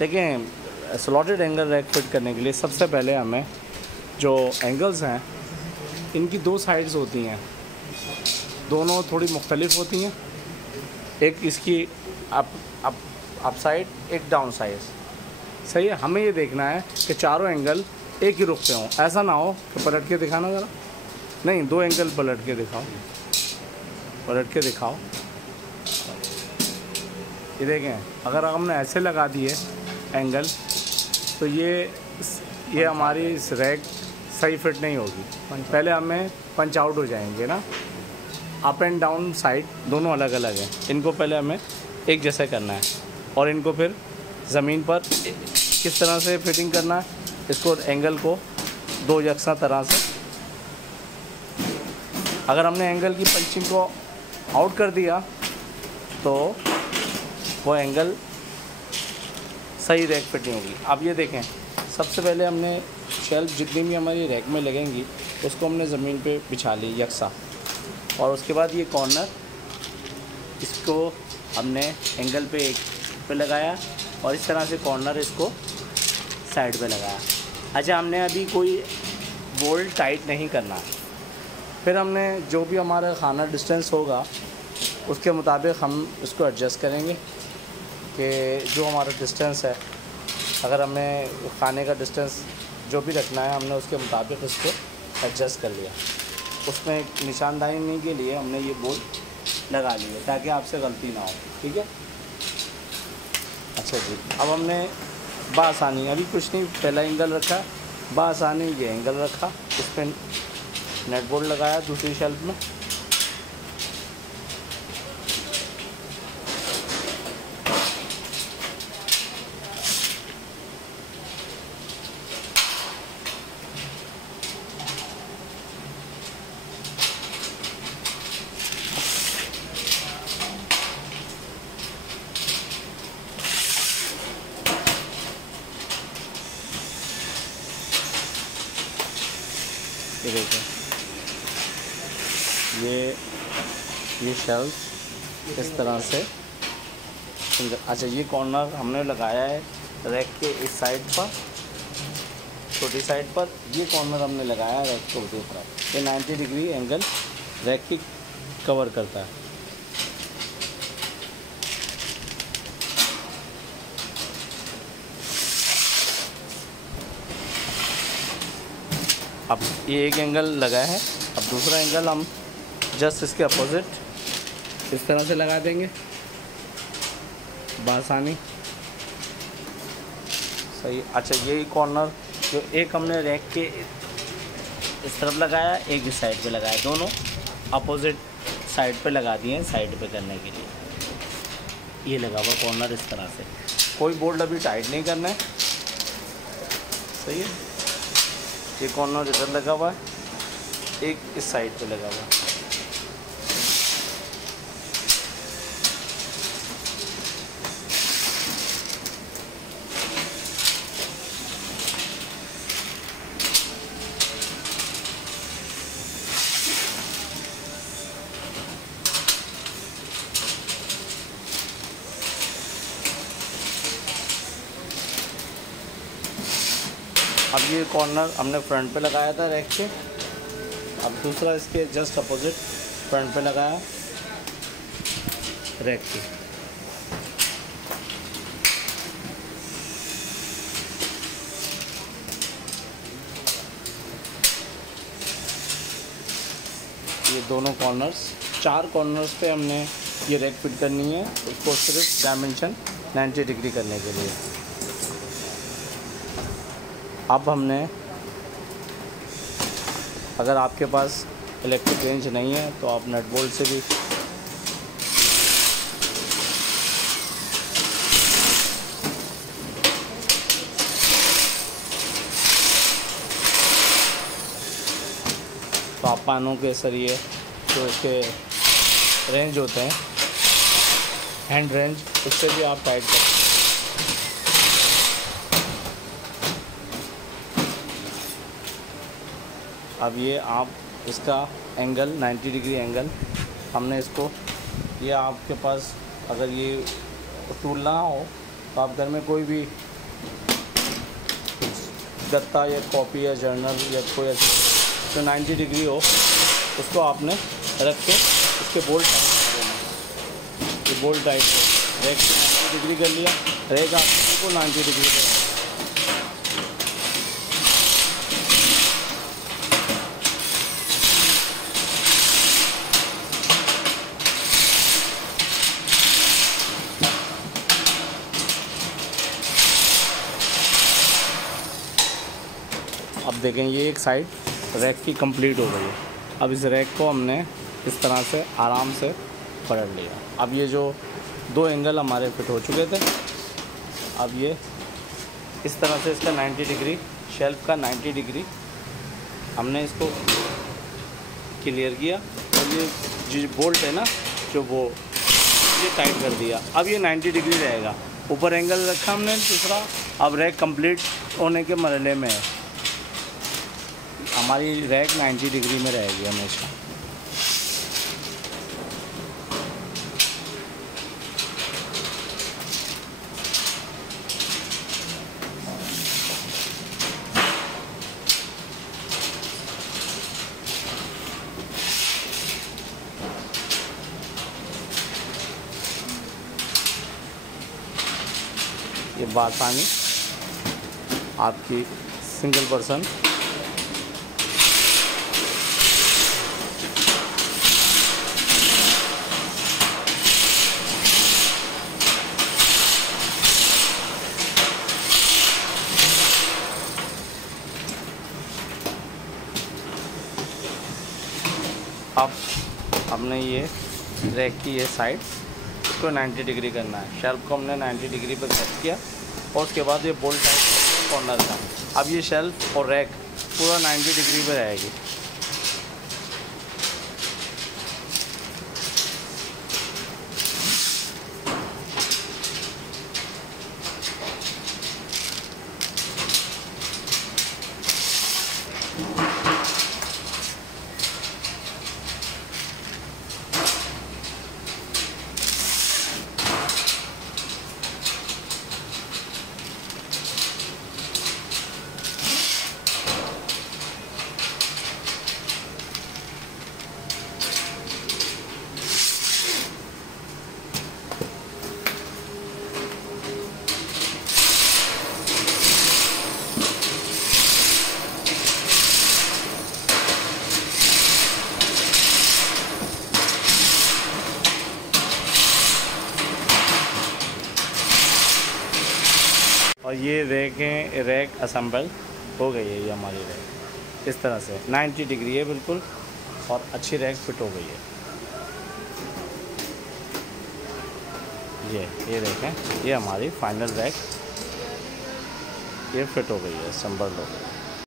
देखें, slotted angle rack fit करने के लिए सबसे पहले हमें जो एंगल्स हैं इनकी दो साइड्स होती हैं, दोनों थोड़ी मुख्तलिफ होती हैं। एक इसकी अप साइड, एक डाउन साइड। सही है। हमें ये देखना है कि चारों एंगल एक ही रुख पे हों। ऐसा ना हो कि पलट के दिखाना ज़रा, नहीं, दो एंगल पलट के दिखाओ, पलट के दिखाओ। ये देखें, अगर हमने ऐसे लगा दिए एंगल तो ये हमारी इस रैक सही फिट नहीं होगी। पहले हमें पंच आउट हो जाएंगे ना। अप एंड डाउन साइड दोनों अलग अलग हैं, इनको पहले हमें एक जैसा करना है और इनको फिर ज़मीन पर किस तरह से फिटिंग करना है, इसको एंगल को दो यकसा तरह से। अगर हमने एंगल की पंचिंग को आउट कर दिया तो वो एंगल सही रैक फिटिंग होगी। अब ये देखें, सबसे पहले हमने शेल्फ जितनी भी हमारी रैक में लगेंगी उसको हमने ज़मीन पे बिछा ली यकसा, और उसके बाद ये कॉर्नर इसको हमने एंगल पे एक पे लगाया और इस तरह से कॉर्नर इसको साइड पे लगाया। अच्छा, हमने अभी कोई बोल्ट टाइट नहीं करना। फिर हमने जो भी हमारा खाना डिस्टेंस होगा उसके मुताबिक हम इसको एडजस्ट करेंगे कि जो हमारा डिस्टेंस है, अगर हमें खाने का डिस्टेंस जो भी रखना है हमने उसके मुताबिक इसको एडजस्ट कर लिया। उसमें एक निशानदानी के लिए हमने ये बोल्ट लगा लिए ताकि आपसे गलती ना हो। ठीक है। अच्छा जी, अब हमने बासानी, अभी कुछ नहीं, पहला एंगल रखा, बासानी ये एंगल रखा, इस पर नेट बोल्ट लगाया दूसरी शेल्फ में। ये देखो, ये शेल्फ इस तरह से। अच्छा, ये कॉर्नर हमने लगाया है रैक के इस साइड पर, छोटी साइड पर। ये कॉर्नर हमने लगाया है रैक के उल्टी तरफ। ये 90 डिग्री एंगल रैक की कवर करता है। अब ये एक एंगल लगा है, अब दूसरा एंगल हम जस्ट इसके अपोजिट इस तरह से लगा देंगे बासानी। सही। अच्छा, ये कॉर्नर जो एक हमने रैक के इस तरफ लगाया, एक इस साइड पे लगाया, दोनों अपोजिट साइड पे लगा दिए साइड पे करने के लिए। ये लगा हुआ कॉर्नर इस तरह से। कोई बोल्ट अभी टाइट नहीं करना है। सही है। ये कॉर्नर इधर लगा हुआ है, एक इस साइड पे लगा हुआ है। अब ये कॉर्नर हमने फ्रंट पे लगाया था रैक के, अब दूसरा इसके जस्ट अपोजिट फ्रंट पे लगाया रैक के। ये दोनों कॉर्नर्स, 4 कॉर्नर्स पे हमने ये रैक फिट करनी है, उसको सिर्फ डायमेंशन 90 डिग्री करने के लिए। अब हमने, अगर आपके पास इलेक्ट्रिक रेंज नहीं है तो आप नट बोल्ट से भी पापानों के सरिये जो इसके रेंज होते हैं, हैंड रेंज, उससे भी आप टाइट कर सकते हैं। अब ये आप इसका एंगल 90 डिग्री एंगल हमने इसको, ये आपके पास अगर ये टूल ना हो तो आप घर में कोई भी गत्ता या कॉपी या जर्नल या कोई ऐसी जो 90 डिग्री हो उसको आपने रख के उसके बोल्ट टाइट कर देना। ये बोल्ट टाइट रैक 90 डिग्री कर लिया, रैक आपको 90 डिग्री पर। अब देखें ये एक साइड रैक की कंप्लीट हो गई है। अब इस रैक को हमने इस तरह से आराम से पकड़ लिया। अब ये जो 2 एंगल हमारे फिट हो चुके थे, अब ये इस तरह से इसका 90 डिग्री, शेल्फ का 90 डिग्री हमने इसको क्लियर किया। और ये जो बोल्ट है ना जो वो ये टाइट कर दिया। अब ये 90 डिग्री रहेगा। ऊपर एंगल रखा हमने दूसरा। अब रैक कंप्लीट होने के मरहले में है। हमारी रैक 90 डिग्री में रहेगी हमेशा। ये बासानी आपकी सिंगल पर्सन अब हमने ये रैक की ये साइड इसको 90 डिग्री करना है। शेल्फ को हमने 90 डिग्री पर सेट किया और उसके बाद ये बोल्ट टाइट कॉर्नर का। अब ये शेल्फ और रैक पूरा 90 डिग्री पर रहेगी। और ये रैक असेंबल हो गई है। ये हमारी रैक इस तरह से 90 डिग्री है बिल्कुल और अच्छी रैक फिट हो गई है। ये देखें, ये हमारी फाइनल रैक ये फिट हो गई है, असेंबल हो गई है।